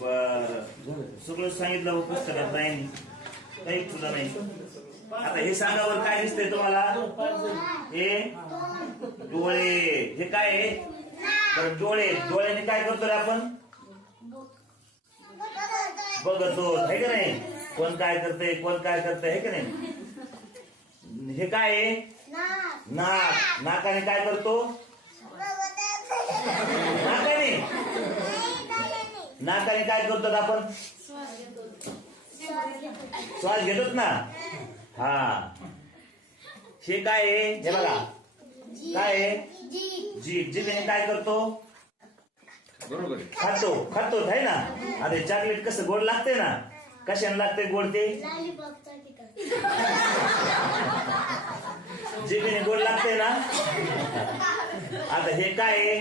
बर सगळं सांगितलं पुस्तकात नाही काही सुद्धा नाही. आता हे सांगा बरं काय दिसतंय तुम्हाला? हे डोळे. हे काय आहे? बरं डोळे. डोळ्याने काय करतो रे आपण? बघतो आहे का नाही? कोण काय करते कोण काय करते आहे का नाही? हे काय आहे? नाक. नाकाने काय करतो? नाकाने नाकाने काय करतो आपण? श्वास घेतोच ना. हा हे काय आहे? हे बघा काय आहे? जीभ. जीभेने काय करतो? बरोबर खातो. खातो आहे ना. अरे चॉकलेट कसं गोड लागते ना. कशाने लागते गोड? ते जिभेने गोड लागते ना. आता हे काय आहे?